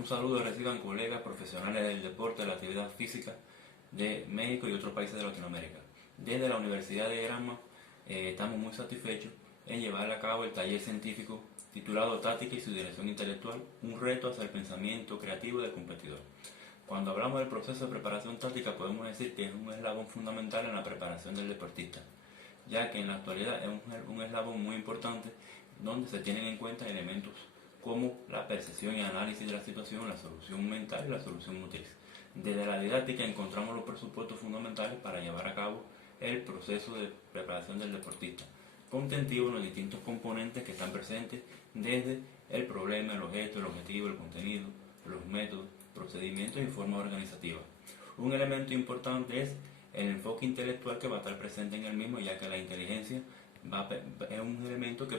Un saludo reciban colegas profesionales del deporte, de la actividad física de México y otros países de Latinoamérica. Desde la Universidad de Granma estamos muy satisfechos en llevar a cabo el taller científico titulado Táctica y su dirección intelectual, un reto hacia el pensamiento creativo del competidor. Cuando hablamos del proceso de preparación táctica podemos decir que es un eslabón fundamental en la preparación del deportista, ya que en la actualidad es un eslabón muy importante donde se tienen en cuenta elementos como la percepción y análisis de la situación, la solución mental y la solución motriz. Desde la didáctica encontramos los presupuestos fundamentales para llevar a cabo el proceso de preparación del deportista, contentivo en los distintos componentes que están presentes desde el problema, el objeto, el objetivo, el contenido, los métodos, procedimientos y forma organizativa. Un elemento importante es el enfoque intelectual que va a estar presente en el mismo, ya que la inteligencia es un elemento que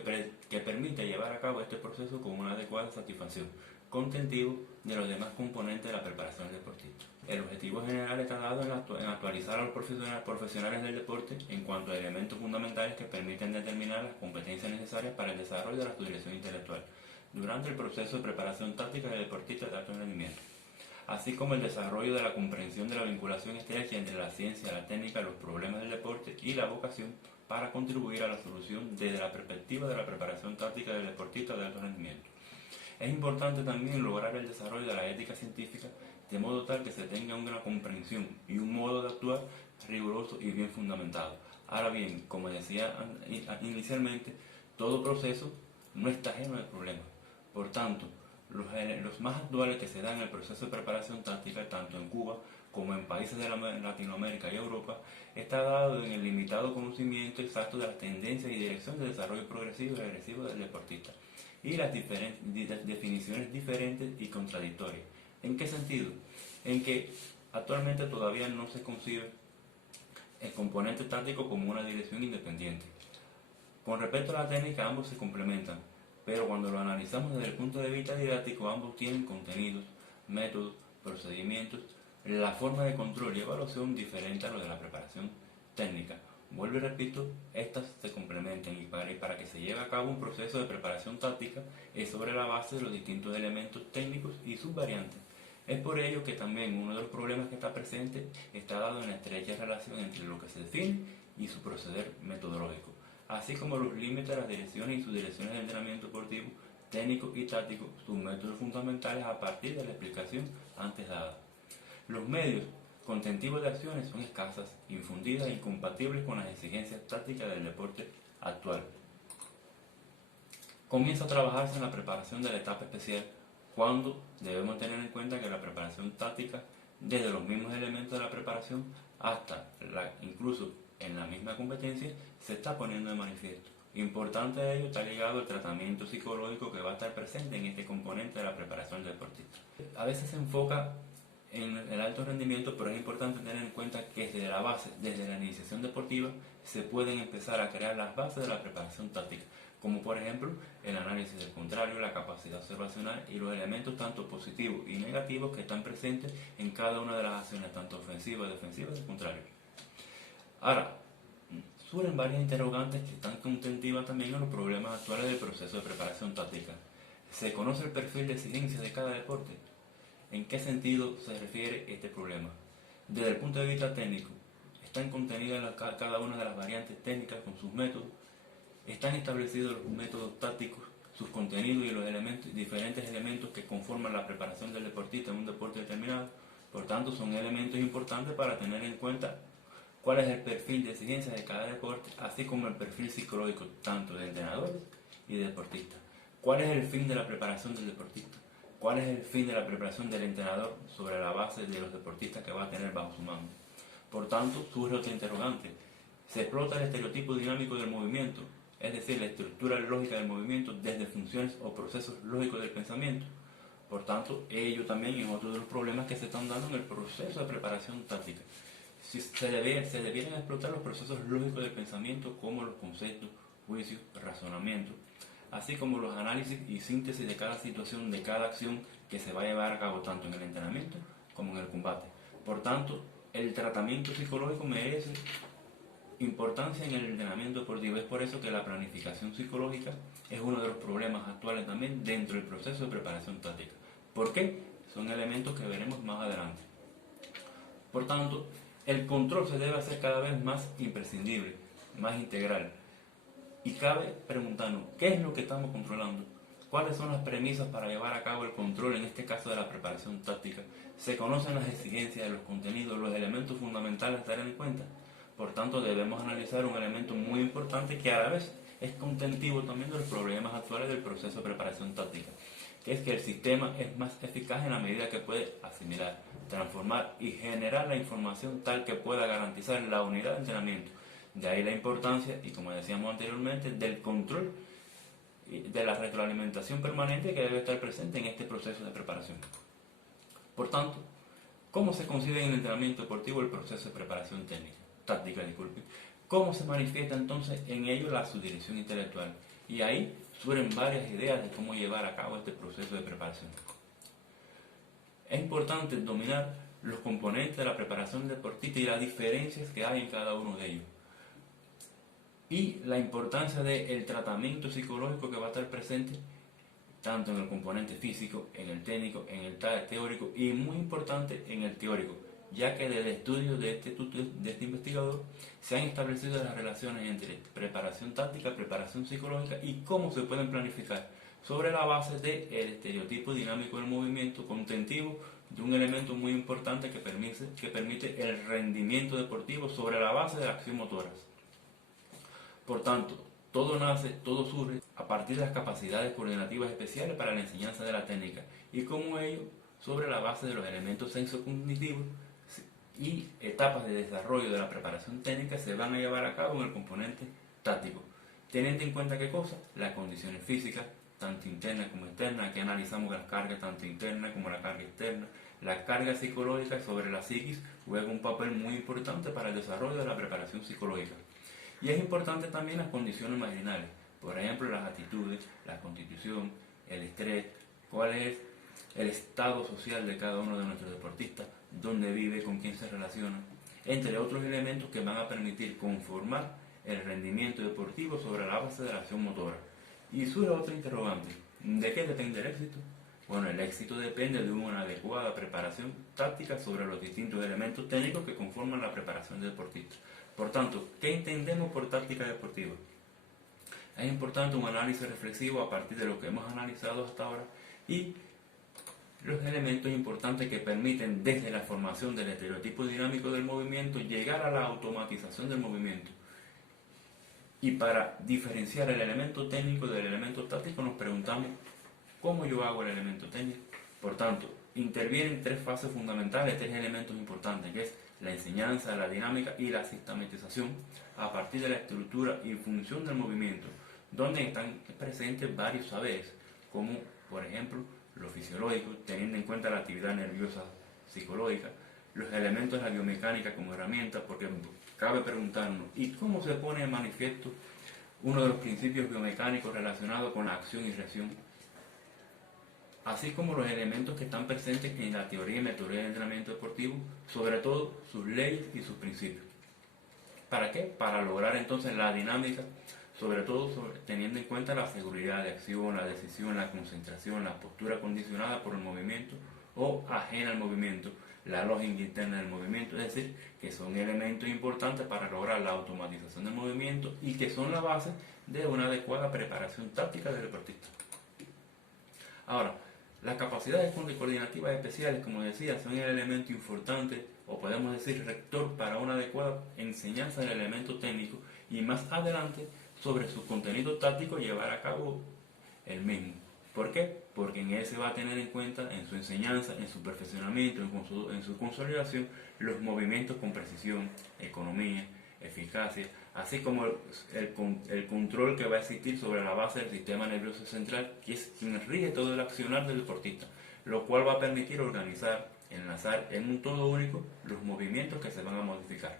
permite llevar a cabo este proceso con una adecuada satisfacción, contentivo de los demás componentes de la preparación del deportista. El objetivo general está dado en actualizar a los profesionales del deporte en cuanto a elementos fundamentales que permiten determinar las competencias necesarias para el desarrollo de la dirección intelectual durante el proceso de preparación táctica del deportista de alto rendimiento, así como el desarrollo de la comprensión de la vinculación estrecha entre la ciencia, la técnica, los problemas del deporte y la vocación para contribuir a la solución desde la perspectiva de la preparación táctica del deportista de alto rendimiento. Es importante también lograr el desarrollo de la ética científica de modo tal que se tenga una comprensión y un modo de actuar riguroso y bien fundamentado. Ahora bien, como decía inicialmente, todo proceso no está ajeno al problema. Por tanto, los más actuales que se dan en el proceso de preparación táctica, tanto en Cuba como en países de Latinoamérica y Europa, está dado en el limitado conocimiento exacto de las tendencias y dirección de desarrollo progresivo y regresivo del deportista, y las definiciones diferentes y contradictorias. ¿En qué sentido? En que actualmente todavía no se concibe el componente táctico como una dirección independiente. Con respecto a la técnica, ambos se complementan, pero cuando lo analizamos desde el punto de vista didáctico, ambos tienen contenidos, métodos, procedimientos, la forma de control y evaluación diferente a lo de la preparación técnica. Vuelvo y repito, estas se complementan y para que se lleve a cabo un proceso de preparación táctica es sobre la base de los distintos elementos técnicos y sus variantes. Es por ello que también uno de los problemas que está presente está dado en la estrecha relación entre lo que se define y su proceder metodológico, así como los límites de las direcciones y subdirecciones de entrenamiento deportivo, técnico y táctico, sus métodos fundamentales a partir de la explicación antes dada. Los medios contentivos de acciones son escasas, infundidas e incompatibles con las exigencias tácticas del deporte actual. Comienza a trabajarse en la preparación de la etapa especial cuando debemos tener en cuenta que la preparación táctica, desde los mismos elementos de la preparación hasta incluso en la misma competencia, se está poniendo de manifiesto. Importante de ello está ligado el tratamiento psicológico que va a estar presente en este componente de la preparación del deportista. A veces se enfoca en el alto rendimiento, pero es importante tener en cuenta que desde la base, desde la iniciación deportiva, se pueden empezar a crear las bases de la preparación táctica, como por ejemplo el análisis del contrario, la capacidad observacional y los elementos tanto positivos y negativos que están presentes en cada una de las acciones, tanto ofensivas y defensivas del contrario. Ahora, surgen varias interrogantes que están contentivas también en los problemas actuales del proceso de preparación táctica. ¿Se conoce el perfil de exigencia de cada deporte? ¿En qué sentido se refiere este problema? Desde el punto de vista técnico, están contenidas cada una de las variantes técnicas con sus métodos, están establecidos los métodos tácticos, sus contenidos y los diferentes elementos que conforman la preparación del deportista en un deporte determinado. Por tanto, son elementos importantes para tener en cuenta cuál es el perfil de exigencia de cada deporte, así como el perfil psicológico tanto de entrenadores y de deportistas. ¿Cuál es el fin de la preparación del deportista? ¿Cuál es el fin de la preparación del entrenador sobre la base de los deportistas que va a tener bajo su mando? Por tanto, surge otra interrogante. ¿Se explota el estereotipo dinámico del movimiento? Es decir, la estructura lógica del movimiento desde funciones o procesos lógicos del pensamiento. Por tanto, ello también es otro de los problemas que se están dando en el proceso de preparación táctica. Si se debieran explotar los procesos lógicos del pensamiento como los conceptos, juicios, razonamientos, así como los análisis y síntesis de cada situación, de cada acción que se va a llevar a cabo tanto en el entrenamiento como en el combate. Por tanto, el tratamiento psicológico merece importancia en el entrenamiento deportivo. Es por eso que la planificación psicológica es uno de los problemas actuales también dentro del proceso de preparación táctica. ¿Por qué? son elementos que veremos más adelante. Por tanto, el control se debe hacer cada vez más imprescindible, más integral. Y cabe preguntarnos, ¿qué es lo que estamos controlando? ¿Cuáles son las premisas para llevar a cabo el control, en este caso de la preparación táctica? ¿Se conocen las exigencias de los contenidos, los elementos fundamentales a tener en cuenta? Por tanto, debemos analizar un elemento muy importante que a la vez es contentivo también de los problemas actuales del proceso de preparación táctica, que es que el sistema es más eficaz en la medida que puede asimilar, transformar y generar la información tal que pueda garantizar la unidad de entrenamiento. De ahí la importancia, y como decíamos anteriormente, del control y de la retroalimentación permanente que debe estar presente en este proceso de preparación. Por tanto, ¿cómo se concibe en el entrenamiento deportivo el proceso de preparación táctica? ¿Cómo se manifiesta entonces en ello la subdirección intelectual? Y ahí surgen varias ideas de cómo llevar a cabo este proceso de preparación. Es importante dominar los componentes de la preparación deportista y las diferencias que hay en cada uno de ellos. Y la importancia del tratamiento psicológico que va a estar presente tanto en el componente físico, en el técnico, en el teórico y muy importante en el teórico, ya que desde estudios de este investigador se han establecido las relaciones entre preparación táctica, preparación psicológica y cómo se pueden planificar sobre la base del estereotipo dinámico del movimiento contentivo de un elemento muy importante que permite el rendimiento deportivo sobre la base de la acción motora. Por tanto, todo surge a partir de las capacidades coordinativas especiales para la enseñanza de la técnica y como ello sobre la base de los elementos sensocognitivos y etapas de desarrollo de la preparación técnica se van a llevar a cabo en el componente táctico, teniendo en cuenta qué cosa, las condiciones físicas, tanto internas como externas. Aquí analizamos las cargas tanto internas como la carga externa. La carga psicológica sobre la psiquis juega un papel muy importante para el desarrollo de la preparación psicológica. Y es importante también las condiciones marginales, por ejemplo las actitudes, la constitución, el estrés, cuál es el estado social de cada uno de nuestros deportistas, dónde vive, con quién se relaciona, entre otros elementos que van a permitir conformar el rendimiento deportivo sobre la base de la acción motora. Y surge otra interrogante, ¿de qué depende el éxito? Bueno, el éxito depende de una adecuada preparación táctica sobre los distintos elementos técnicos que conforman la preparación del deportista. Por tanto, ¿qué entendemos por táctica deportiva? Es importante un análisis reflexivo a partir de lo que hemos analizado hasta ahora y los elementos importantes que permiten desde la formación del estereotipo dinámico del movimiento llegar a la automatización del movimiento. Y para diferenciar el elemento técnico del elemento táctico nos preguntamos ¿cómo yo hago el elemento técnico? Por tanto, intervienen tres fases fundamentales, tres elementos importantes, que es la enseñanza, la dinámica y la sistematización a partir de la estructura y función del movimiento, donde están presentes varios saberes, como por ejemplo lo fisiológico, teniendo en cuenta la actividad nerviosa psicológica, los elementos de la biomecánica como herramienta, porque cabe preguntarnos, ¿y cómo se pone en manifiesto uno de los principios biomecánicos relacionados con la acción y reacción? Así como los elementos que están presentes en la teoría y metodología del entrenamiento deportivo, sobre todo sus leyes y sus principios. ¿Para qué? Para lograr entonces la dinámica, sobre todo teniendo en cuenta la seguridad de acción, la decisión, la concentración, la postura condicionada por el movimiento o ajena al movimiento, la lógica interna del movimiento, es decir, que son elementos importantes para lograr la automatización del movimiento y que son la base de una adecuada preparación táctica del deportista. Ahora, las capacidades coordinativas especiales, como decía, son el elemento importante, o podemos decir rector, para una adecuada enseñanza del elemento técnico y más adelante, sobre su contenido táctico, llevar a cabo el mismo. ¿Por qué? Porque en él se va a tener en cuenta, en su enseñanza, en su perfeccionamiento, en su consolidación, los movimientos con precisión, economía, eficacia, así como el control que va a existir sobre la base del sistema nervioso central, que es quien rige todo el accionar del deportista, lo cual va a permitir organizar, enlazar en un todo único los movimientos que se van a modificar,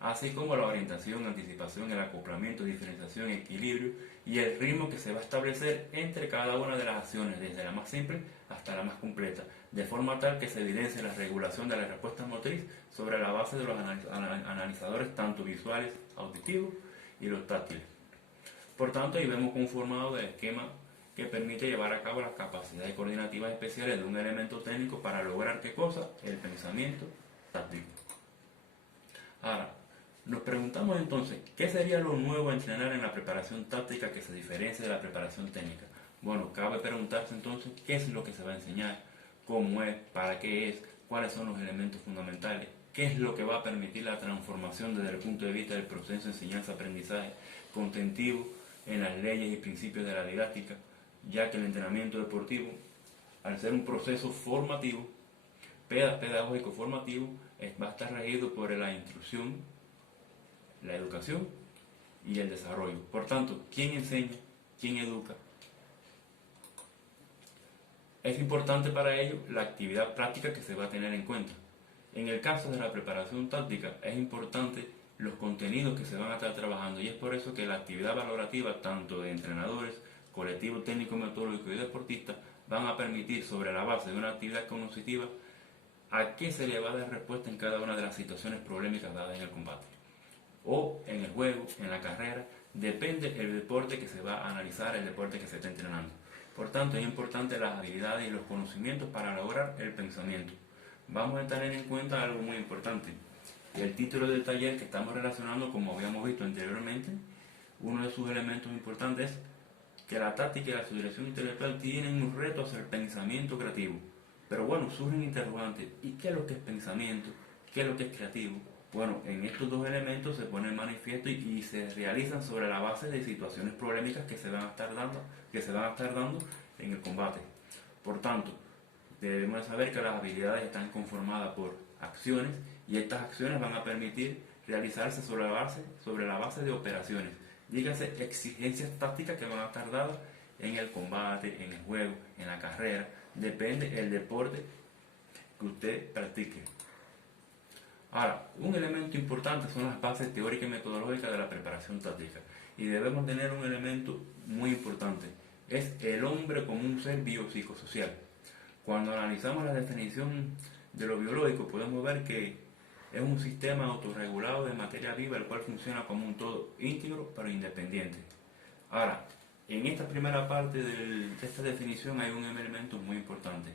así como la orientación, anticipación, el acoplamiento, diferenciación, equilibrio y el ritmo que se va a establecer entre cada una de las acciones, desde la más simple hasta la más completa, de forma tal que se evidencie la regulación de la respuesta motriz sobre la base de los analizadores tanto visuales, auditivos y los táctiles. Por tanto, ahí vemos conformado el esquema que permite llevar a cabo las capacidades coordinativas especiales de un elemento técnico para lograr ¿qué cosa? El pensamiento táctico. Ahora, nos preguntamos entonces, ¿qué sería lo nuevo a entrenar en la preparación táctica que se diferencia de la preparación técnica? Bueno, cabe preguntarse entonces, ¿qué es lo que se va a enseñar? ¿Cómo es? ¿Para qué es? ¿Cuáles son los elementos fundamentales? ¿Qué es lo que va a permitir la transformación desde el punto de vista del proceso de enseñanza-aprendizaje contentivo en las leyes y principios de la didáctica? Ya que el entrenamiento deportivo, al ser un proceso formativo, pedagógico formativo, va a estar regido por la instrucción, la educación y el desarrollo. Por tanto, ¿quién enseña? ¿Quién educa? Es importante para ello la actividad práctica que se va a tener en cuenta. En el caso de la preparación táctica es importante los contenidos que se van a estar trabajando y es por eso que la actividad valorativa tanto de entrenadores, colectivo técnico metodológico y deportistas van a permitir sobre la base de una actividad cognitiva a qué se le va a dar respuesta en cada una de las situaciones problemáticas dadas en el combate o en el juego, en la carrera, depende del deporte que se va a analizar, el deporte que se está entrenando. Por tanto, es importante las habilidades y los conocimientos para lograr el pensamiento. Vamos a tener en cuenta algo muy importante. El título del taller que estamos relacionando, como habíamos visto anteriormente, uno de sus elementos importantes es que la táctica y la subyugación intelectual tienen un reto hacia el pensamiento creativo. Pero bueno, surgen interrogantes. ¿Y qué es lo que es pensamiento? ¿Qué es lo que es creativo? Bueno, en estos dos elementos se pone en manifiesto y se realizan sobre la base de situaciones problemáticas que se van a estar dando en el combate. Por tanto, debemos saber que las habilidades están conformadas por acciones y estas acciones van a permitir realizarse sobre la base de operaciones. Dígase exigencias tácticas que van a estar dadas en el combate, en el juego, en la carrera. Depende del deporte que usted practique. Ahora, un elemento importante son las bases teóricas y metodológicas de la preparación táctica. Y debemos tener un elemento muy importante. Es el hombre como un ser biopsicosocial. Cuando analizamos la definición de lo biológico, podemos ver que es un sistema autorregulado de materia viva, el cual funciona como un todo íntegro pero independiente. Ahora, en esta primera parte de esta definición hay un elemento muy importante,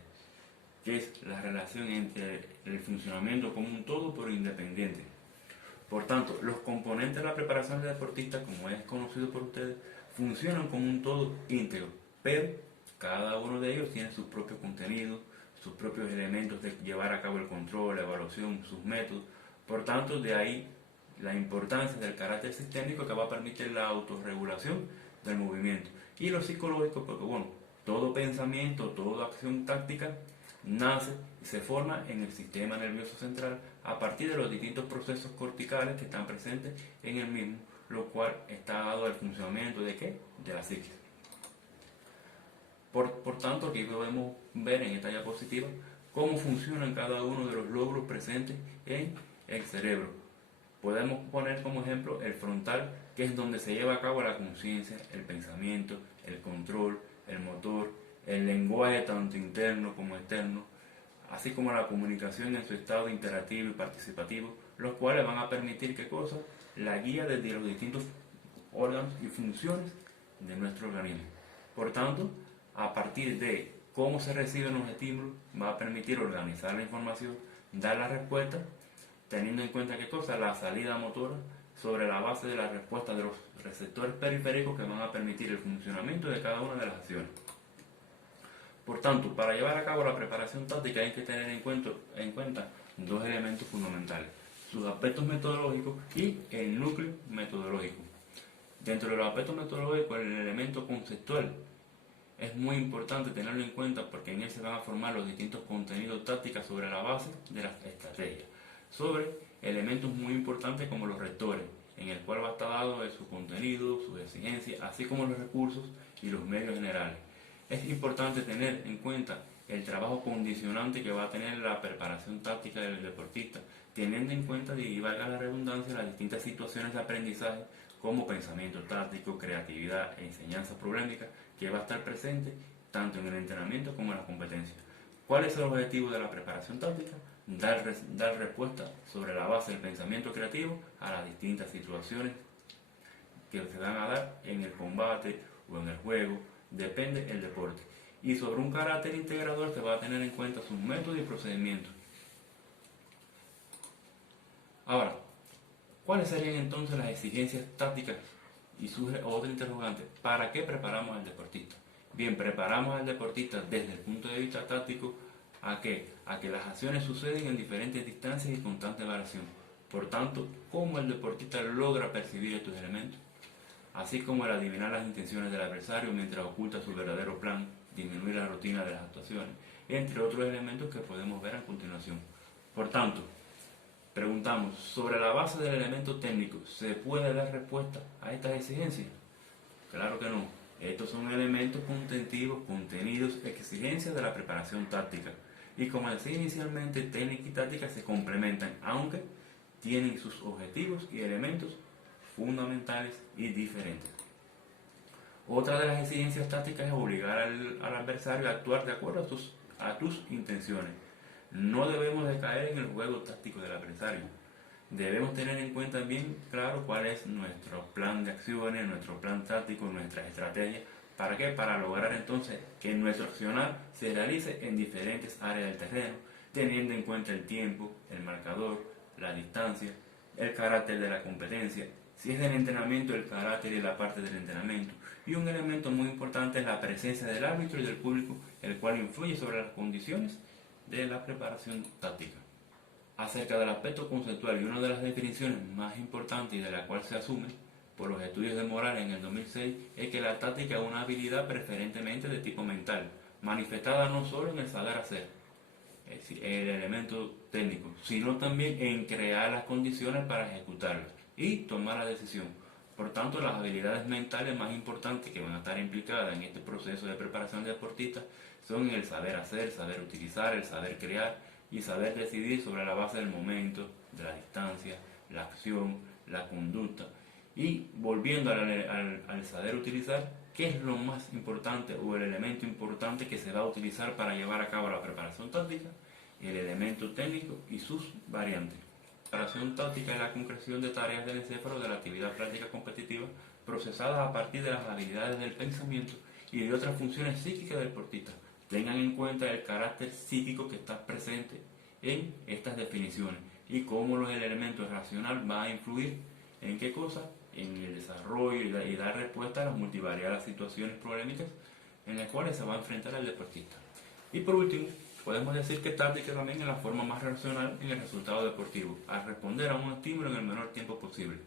que es la relación entre el funcionamiento como un todo pero independiente. Por tanto, los componentes de la preparación del deportista, como es conocido por ustedes, funcionan como un todo íntegro, pero cada uno de ellos tiene sus propios contenidos, sus propios elementos de llevar a cabo el control, la evaluación, sus métodos. Por tanto, de ahí la importancia del carácter sistémico que va a permitir la autorregulación del movimiento. Y lo psicológico, porque bueno, todo pensamiento, toda acción táctica nace y se forma en el sistema nervioso central a partir de los distintos procesos corticales que están presentes en el mismo, lo cual está dado al funcionamiento ¿de qué? De la psiquis. Por tanto, aquí podemos ver en esta diapositiva cómo funcionan cada uno de los lóbulos presentes en el cerebro. Podemos poner como ejemplo el frontal, que es donde se lleva a cabo la conciencia, el pensamiento, el control, el motor, el lenguaje tanto interno como externo, así como la comunicación en su estado interactivo y participativo, los cuales van a permitir ¿qué cosa? La guía desde los distintos órganos y funciones de nuestro organismo. Por tanto, a partir de cómo se reciben los estímulos, va a permitir organizar la información, dar la respuesta, teniendo en cuenta ¿qué cosa? La salida motora sobre la base de la respuesta de los receptores periféricos que van a permitir el funcionamiento de cada una de las acciones. Por tanto, para llevar a cabo la preparación táctica hay que tener en cuenta dos elementos fundamentales: sus aspectos metodológicos y el núcleo metodológico. Dentro de los aspectos metodológicos, el elemento conceptual es muy importante tenerlo en cuenta porque en él se van a formar los distintos contenidos tácticos sobre la base de las estrategias, sobre elementos muy importantes como los rectores, en el cual va a estar dado de su contenido, sus exigencias, así como los recursos y los medios generales. Es importante tener en cuenta el trabajo condicionante que va a tener la preparación táctica del deportista, teniendo en cuenta, y valga la redundancia, las distintas situaciones de aprendizaje como pensamiento táctico, creatividad e enseñanza problemática que va a estar presente tanto en el entrenamiento como en la competencia. ¿Cuál es el objetivo de la preparación táctica? Dar respuesta sobre la base del pensamiento creativo a las distintas situaciones que se van a dar en el combate o en el juego, depende el deporte. Y sobre un carácter integrador se va a tener en cuenta sus métodos y procedimientos. Ahora, ¿cuáles serían entonces las exigencias tácticas? Y surge otra interrogante, ¿para qué preparamos al deportista? Bien, preparamos al deportista desde el punto de vista táctico ¿a qué? A que las acciones suceden en diferentes distancias y constante variación. Por tanto, ¿cómo el deportista logra percibir estos elementos? Así como el adivinar las intenciones del adversario mientras oculta su verdadero plan, disminuir la rutina de las actuaciones, entre otros elementos que podemos ver a continuación. Por tanto, preguntamos, sobre la base del elemento técnico, ¿se puede dar respuesta a estas exigencias? Claro que no. Estos son elementos contentivos, contenidos, exigencias de la preparación táctica. Y como decía inicialmente, técnica y táctica se complementan, aunque tienen sus objetivos y elementos fundamentales y diferentes. Otra de las exigencias tácticas es obligar al adversario a actuar de acuerdo a tus intenciones. No debemos de caer en el juego táctico del adversario. Debemos tener en cuenta bien claro cuál es nuestro plan de acciones, nuestro plan táctico, nuestras estrategias. ¿Para qué? Para lograr entonces que nuestro accionar se realice en diferentes áreas del terreno, teniendo en cuenta el tiempo, el marcador, la distancia, el carácter de la competencia, si es del entrenamiento, el carácter y la parte del entrenamiento. Y un elemento muy importante es la presencia del árbitro y del público, el cual influye sobre las condiciones de la preparación táctica. Acerca del aspecto conceptual y una de las definiciones más importantes y de la cual se asume por los estudios de Morales en el 2006 es que la táctica es una habilidad preferentemente de tipo mental, manifestada no solo en el saber hacer, es decir, el elemento técnico, sino también en crear las condiciones para ejecutarlas y tomar la decisión. Por tanto, las habilidades mentales más importantes que van a estar implicadas en este proceso de preparación de deportistas son el saber hacer, saber utilizar, el saber crear y saber decidir sobre la base del momento, de la distancia, la acción, la conducta. Y volviendo al saber utilizar, ¿qué es lo más importante o el elemento importante que se va a utilizar para llevar a cabo la preparación táctica? El elemento técnico y sus variantes. La preparación táctica es la concreción de tareas del encéfalo de la actividad práctica competitiva procesadas a partir de las habilidades del pensamiento y de otras funciones psíquicas del deportista. Tengan en cuenta el carácter psíquico que está presente en estas definiciones y cómo el elemento racional va a influir en qué cosa, en el desarrollo y dar respuesta a las multivariadas situaciones problemáticas en las cuales se va a enfrentar el deportista. Y por último, podemos decir que táctica también es la forma más racional en el resultado deportivo, al responder a un estímulo en el menor tiempo posible.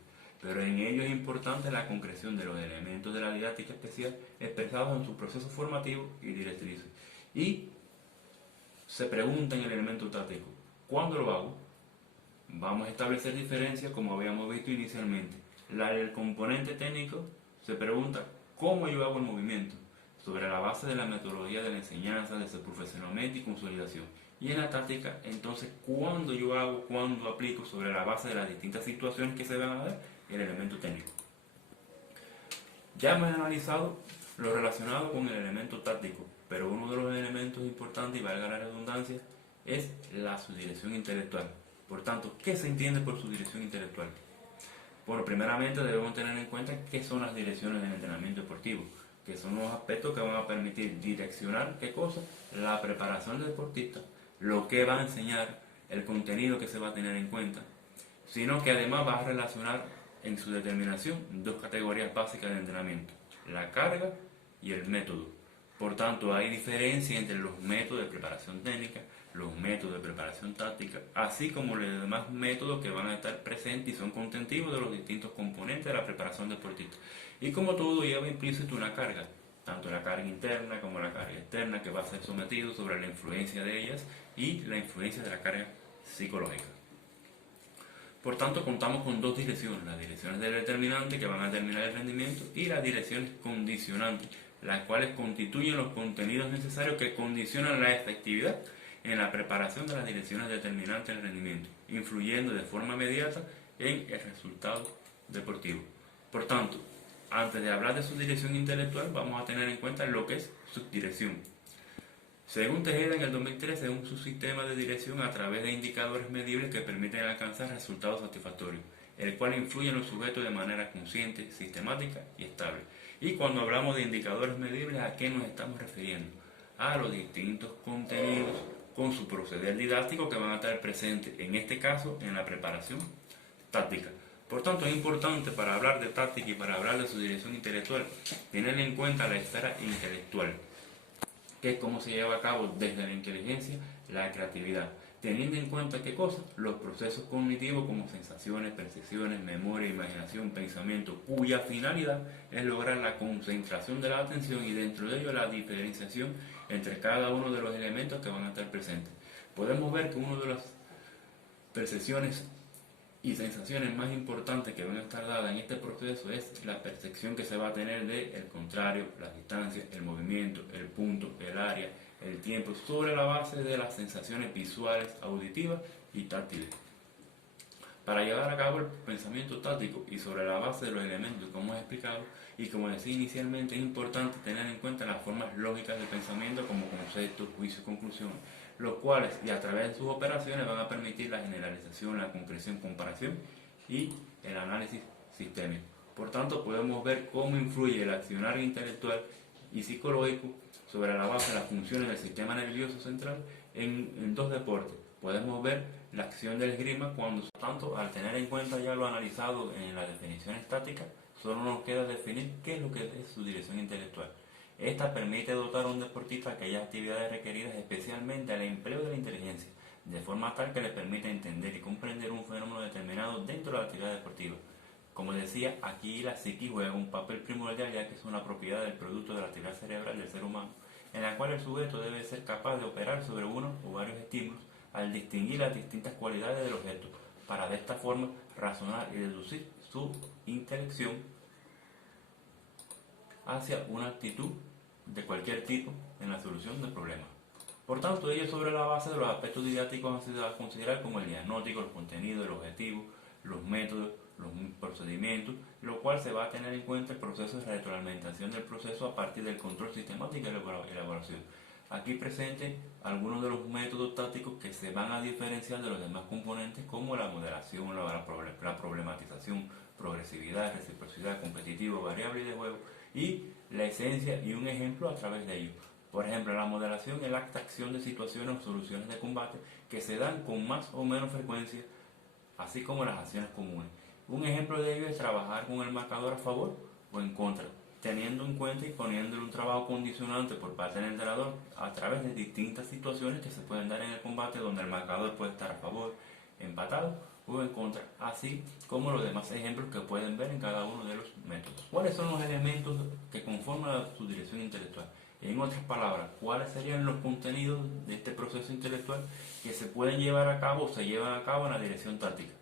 Pero en ello es importante la concreción de los elementos de la didáctica especial expresados en su proceso formativo y directrices. Y se pregunta en el elemento táctico, ¿cuándo lo hago? Vamos a establecer diferencias como habíamos visto inicialmente. El componente técnico se pregunta, ¿cómo yo hago el movimiento? Sobre la base de la metodología de la enseñanza, de su profesionamiento y consolidación. Y en la táctica, entonces, ¿cuándo yo hago, cuándo aplico? Sobre la base de las distintas situaciones que se van a dar, el elemento técnico. Ya hemos analizado lo relacionado con el elemento táctico, pero uno de los elementos importantes, y valga la redundancia, es la subdirección intelectual. Por tanto, ¿qué se entiende por subdirección intelectual? Bueno, primeramente debemos tener en cuenta qué son las direcciones del entrenamiento deportivo, que son los aspectos que van a permitir direccionar, ¿qué cosa? La preparación del deportista, lo que va a enseñar, el contenido que se va a tener en cuenta, sino que además va a relacionar en su determinación dos categorías básicas de entrenamiento, la carga y el método. Por tanto, hay diferencia entre los métodos de preparación técnica, los métodos de preparación táctica, así como los demás métodos que van a estar presentes y son contentivos de los distintos componentes de la preparación deportista. Y como todo lleva implícito una carga, tanto la carga interna como la carga externa, que va a ser sometido sobre la influencia de ellas y la influencia de la carga psicológica. Por tanto, contamos con dos direcciones, las direcciones del determinante que van a determinar el rendimiento y las direcciones condicionantes, las cuales constituyen los contenidos necesarios que condicionan la efectividad en la preparación de las direcciones determinantes del rendimiento, influyendo de forma inmediata en el resultado deportivo. Por tanto, antes de hablar de subdirección intelectual, vamos a tener en cuenta lo que es subdirección. Según Tejeda, en el 2013, es un subsistema de dirección a través de indicadores medibles que permiten alcanzar resultados satisfactorios. el cual influye en los sujetos de manera consciente, sistemática y estable. Y cuando hablamos de indicadores medibles, ¿a qué nos estamos refiriendo? A los distintos contenidos con su proceder didáctico que van a estar presentes, en este caso, en la preparación táctica. Por tanto, es importante para hablar de táctica y para hablar de su dirección intelectual, tener en cuenta la esfera intelectual, que es cómo se lleva a cabo desde la inteligencia la creatividad, teniendo en cuenta qué cosas, los procesos cognitivos como sensaciones, percepciones, memoria, imaginación, pensamiento, cuya finalidad es lograr la concentración de la atención y dentro de ello la diferenciación entre cada uno de los elementos que van a estar presentes. Podemos ver que una de las percepciones y sensaciones más importantes que van a estar dadas en este proceso es la percepción que se va a tener de el contrario, la distancia, el movimiento, el punto, el área, el tiempo, sobre la base de las sensaciones visuales, auditivas y táctiles. Para llevar a cabo el pensamiento táctico y sobre la base de los elementos, como he explicado, y como decía inicialmente, es importante tener en cuenta las formas lógicas del pensamiento como conceptos, juicios, conclusiones, los cuales y a través de sus operaciones van a permitir la generalización, la concreción, comparación y el análisis sistémico. Por tanto, podemos ver cómo influye el accionar intelectual y psicológico sobre la base de las funciones del sistema nervioso central en dos deportes. Podemos ver la acción del esgrima cuando, tanto, al tener en cuenta ya lo analizado en la definición estática, solo nos queda definir qué es lo que es su dirección intelectual. Esta permite dotar a un deportista aquellas actividades requeridas especialmente al empleo de la inteligencia, de forma tal que le permita entender y comprender un fenómeno determinado dentro de la actividad deportiva. Como decía, aquí la psiquis juega un papel primordial ya que es una propiedad del producto de la actividad cerebral del ser humano, en la cual el sujeto debe ser capaz de operar sobre uno o varios estímulos al distinguir las distintas cualidades del objeto, para de esta forma razonar y deducir su intelección hacia una actitud de cualquier tipo en la solución del problema. Por tanto, ello sobre la base de los aspectos didácticos a considerar como el diagnóstico, los contenidos, el objetivo, los métodos, los procedimientos, lo cual se va a tener en cuenta el proceso de retroalimentación del proceso a partir del control sistemático y la elaboración. Aquí presente algunos de los métodos tácticos que se van a diferenciar de los demás componentes como la modelación, la problematización, progresividad, reciprocidad, competitivo, variable y de juego, y la esencia y un ejemplo a través de ello. Por ejemplo, la modelación es la acción de situaciones o soluciones de combate que se dan con más o menos frecuencia, así como las acciones comunes. Un ejemplo de ello es trabajar con el marcador a favor o en contra, teniendo en cuenta y poniéndole un trabajo condicionante por parte del entrenador a través de distintas situaciones que se pueden dar en el combate donde el marcador puede estar a favor, empatado o en contra, así como los demás ejemplos que pueden ver en cada uno de los métodos. ¿Cuáles son los elementos que conforman su dirección intelectual? En otras palabras, ¿cuáles serían los contenidos de este proceso intelectual que se pueden llevar a cabo o se llevan a cabo en la dirección táctica?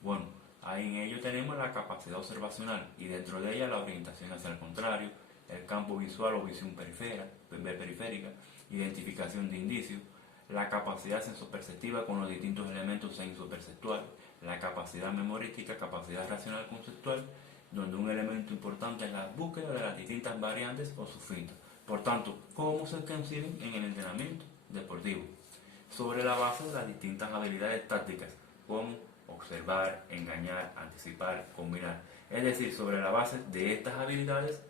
Bueno, ahí en ello tenemos la capacidad observacional y dentro de ella la orientación hacia el contrario, el campo visual o visión periférica, identificación de indicios, la capacidad sensoperceptiva con los distintos elementos sensoperceptuales, la capacidad memorística, capacidad racional conceptual, donde un elemento importante es la búsqueda de las distintas variantes o sus fintas. Por tanto, ¿cómo se conciben en el entrenamiento deportivo? Sobre la base de las distintas habilidades tácticas, como observar, engañar, anticipar, combinar. Es decir, sobre la base de estas habilidades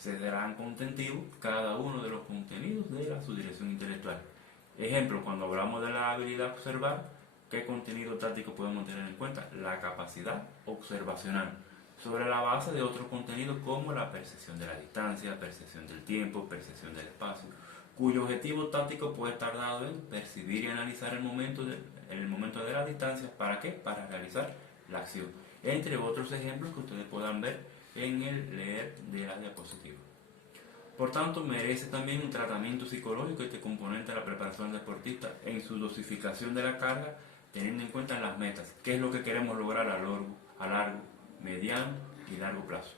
se darán contentivos cada uno de los contenidos de su dirección intelectual. Ejemplo, cuando hablamos de la habilidad observar, ¿qué contenido táctico podemos tener en cuenta? La capacidad observacional, sobre la base de otros contenidos como la percepción de la distancia, percepción del tiempo, percepción del espacio, cuyo objetivo táctico puede estar dado en percibir y analizar el momento de la distancia. ¿Para qué? Para realizar la acción. Entre otros ejemplos que ustedes puedan ver en el leer de las diapositivas. Por tanto, merece también un tratamiento psicológico este componente de la preparación del deportista en su dosificación de la carga, teniendo en cuenta las metas, qué es lo que queremos lograr a largo, mediano y largo plazo.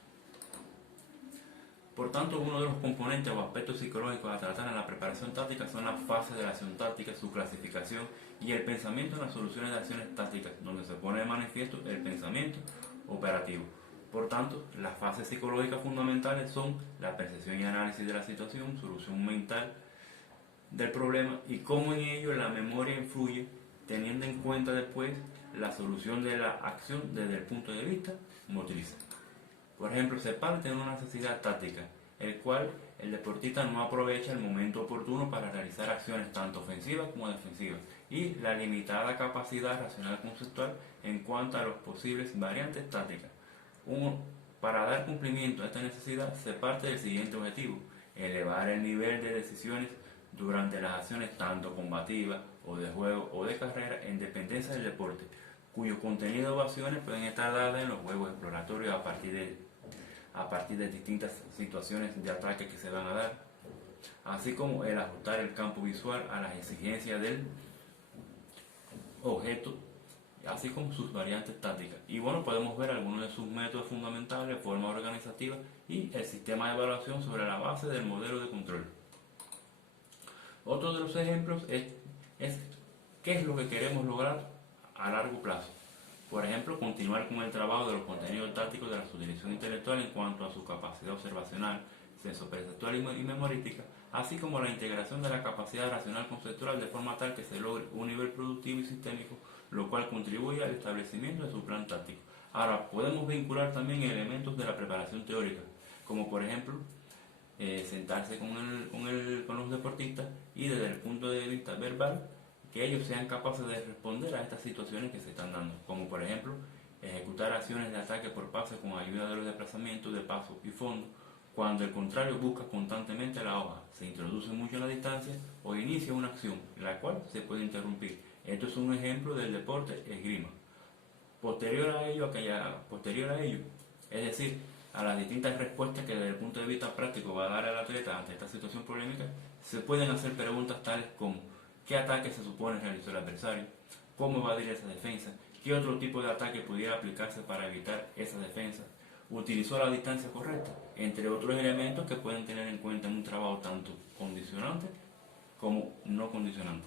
Por tanto, uno de los componentes o aspectos psicológicos a tratar en la preparación táctica son las fases de la acción táctica, su clasificación y el pensamiento en las soluciones de acciones tácticas, donde se pone de manifiesto el pensamiento operativo. Por tanto, las fases psicológicas fundamentales son la percepción y análisis de la situación, solución mental del problema y cómo en ello la memoria influye teniendo en cuenta después la solución de la acción desde el punto de vista motriz. Por ejemplo, se parte de una necesidad táctica, el cual el deportista no aprovecha el momento oportuno para realizar acciones tanto ofensivas como defensivas, y la limitada capacidad racional conceptual en cuanto a los posibles variantes tácticas. Para dar cumplimiento a esta necesidad se parte del siguiente objetivo: elevar el nivel de decisiones durante las acciones tanto combativas o de juego o de carrera en dependencia del deporte, cuyo contenido o acciones pueden estar dadas en los juegos exploratorios a partir de distintas situaciones de ataque que se van a dar, así como el ajustar el campo visual a las exigencias del objeto, así como sus variantes tácticas. Y bueno, podemos ver algunos de sus métodos fundamentales, forma organizativa y el sistema de evaluación sobre la base del modelo de control. Otro de los ejemplos es qué es lo que queremos lograr a largo plazo. Por ejemplo, continuar con el trabajo de los contenidos tácticos de la subdirección intelectual en cuanto a su capacidad observacional, sensoperceptual y memorística, así como la integración de la capacidad racional conceptual de forma tal que se logre un nivel productivo y sistémico, lo cual contribuye al establecimiento de su plan táctico. Ahora, podemos vincular también elementos de la preparación teórica, como por ejemplo, sentarse con los deportistas y desde el punto de vista verbal, que ellos sean capaces de responder a estas situaciones que se están dando, como por ejemplo, ejecutar acciones de ataque por pase con ayuda de los desplazamientos de paso y fondo, cuando el contrario busca constantemente la hoja, se introduce mucho en la distancia o inicia una acción, la cual se puede interrumpir. Esto es un ejemplo del deporte esgrima. Posterior a ello, es decir, a las distintas respuestas que desde el punto de vista práctico va a dar el atleta ante esta situación polémica, se pueden hacer preguntas tales como: ¿qué ataque se supone realizó el adversario? ¿Cómo evadir esa defensa? ¿Qué otro tipo de ataque pudiera aplicarse para evitar esa defensa? ¿Utilizó la distancia correcta? Entre otros elementos que pueden tener en cuenta en un trabajo tanto condicionante como no condicionante.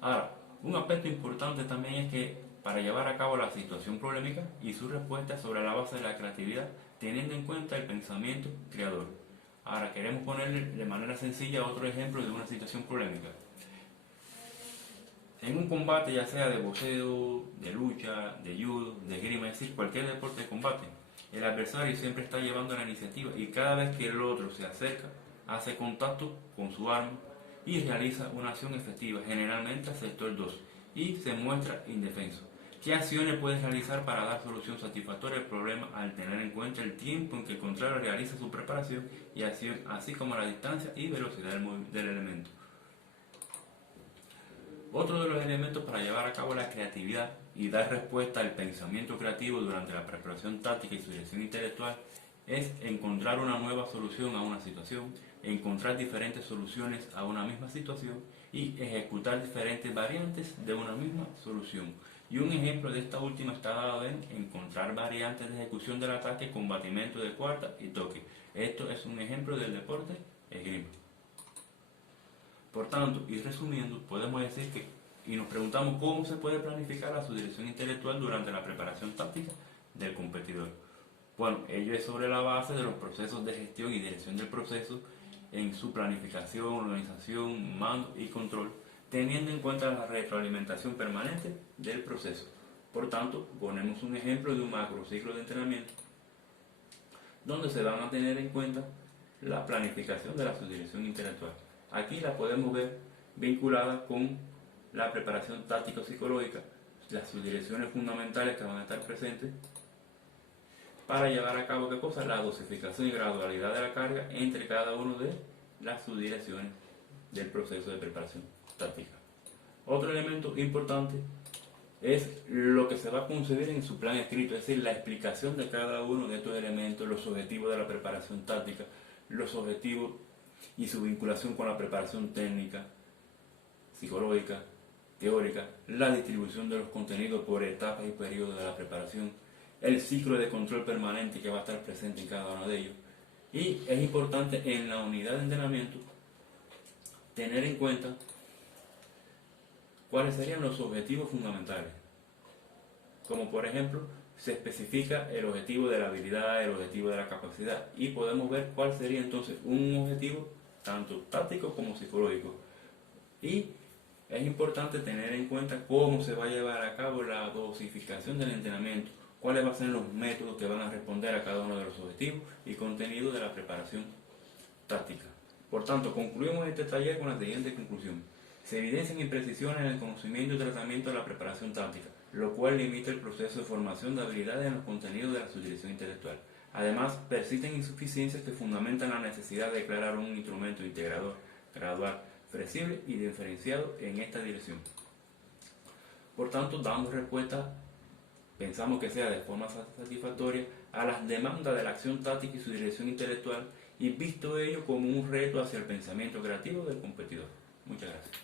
Ahora, un aspecto importante también es que para llevar a cabo la situación polémica y su respuesta sobre la base de la creatividad, teniendo en cuenta el pensamiento creador. Ahora queremos ponerle de manera sencilla otro ejemplo de una situación polémica. En un combate, ya sea de boxeo, de lucha, de judo, de esgrima, es decir, cualquier deporte de combate, el adversario siempre está llevando la iniciativa y cada vez que el otro se acerca, hace contacto con su arma y realiza una acción efectiva, generalmente al sector 2, y se muestra indefenso. ¿Qué acciones puede realizar para dar solución satisfactoria al problema al tener en cuenta el tiempo en que el contrario realiza su preparación y acción, así como la distancia y velocidad del elemento? Otro de los elementos para llevar a cabo la creatividad y dar respuesta al pensamiento creativo durante la preparación táctica y su dirección intelectual es encontrar una nueva solución a una situación, encontrar diferentes soluciones a una misma situación y ejecutar diferentes variantes de una misma solución. Y un ejemplo de esta última está dado en encontrar variantes de ejecución del ataque con batimiento de cuarta y toque. Esto es un ejemplo del deporte esgrima. Por tanto, y resumiendo, podemos decir que, y nos preguntamos cómo se puede planificar la subdirección intelectual durante la preparación táctica del competidor. Bueno, ello es sobre la base de los procesos de gestión y dirección del proceso en su planificación, organización, mando y control, teniendo en cuenta la retroalimentación permanente del proceso. Por tanto, ponemos un ejemplo de un macrociclo de entrenamiento donde se van a tener en cuenta la planificación de la subdirección intelectual. Aquí la podemos ver vinculada con la preparación táctico-psicológica, las subdirecciones fundamentales que van a estar presentes para llevar a cabo, ¿qué cosa? La dosificación y gradualidad de la carga entre cada una de las subdirecciones del proceso de preparación táctica. Otro elemento importante es lo que se va a concebir en su plan escrito, es decir, la explicación de cada uno de estos elementos, los objetivos de la preparación táctica, los objetivos y su vinculación con la preparación técnica, psicológica, teórica, la distribución de los contenidos por etapas y periodos de la preparación, el ciclo de control permanente que va a estar presente en cada uno de ellos. Y es importante en la unidad de entrenamiento tener en cuenta cuáles serían los objetivos fundamentales. Como por ejemplo, se especifica el objetivo de la habilidad, el objetivo de la capacidad, y podemos ver cuál sería entonces un objetivo tanto táctico como psicológico. Y Es importante tener en cuenta cómo se va a llevar a cabo la dosificación del entrenamiento, cuáles van a ser los métodos que van a responder a cada uno de los objetivos y contenidos de la preparación táctica. Por tanto, concluimos este taller con la siguiente conclusión. Se evidencian imprecisiones en el conocimiento y tratamiento de la preparación táctica, lo cual limita el proceso de formación de habilidades en los contenidos de la subdirección intelectual. Además, persisten insuficiencias que fundamentan la necesidad de declarar un instrumento integrador, gradual, flexible y diferenciado en esta dirección. Por tanto, damos respuesta, pensamos que sea de forma satisfactoria, a las demandas de la acción táctica y su dirección intelectual, y visto ello como un reto hacia el pensamiento creativo del competidor. Muchas gracias.